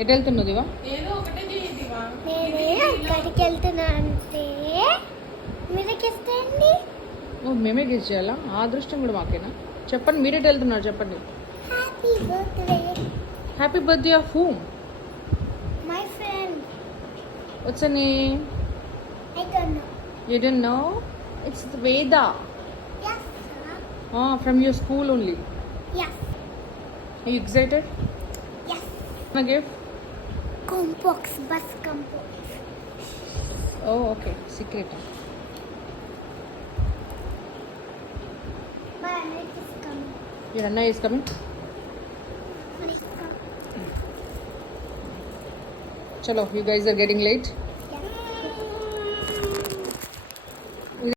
ఎటు వెళ్తున్నావు దివా? నేను అక్కడికి వెళ్తున్నా అంటే మీదకి ఇస్తాయండి. ఓ మేమే గెస్ చేయాలా? ఆ అదృష్టం కూడా మాకేనా? చెప్పండి, మీరు ఎటు వెళ్తున్నారు చెప్పండి. Happy birthday. Happy birthday of whom? My friend. What's your name? I don't know. You didn't know? It's Veda. Yes, sir. From your school only. Yes. Are you excited? Yes. Wanna give? Compox, bus compox. Oh, okay. Secret. My Anik is coming. Your Anna is coming? Anik, come. Chalo, you guys are getting late.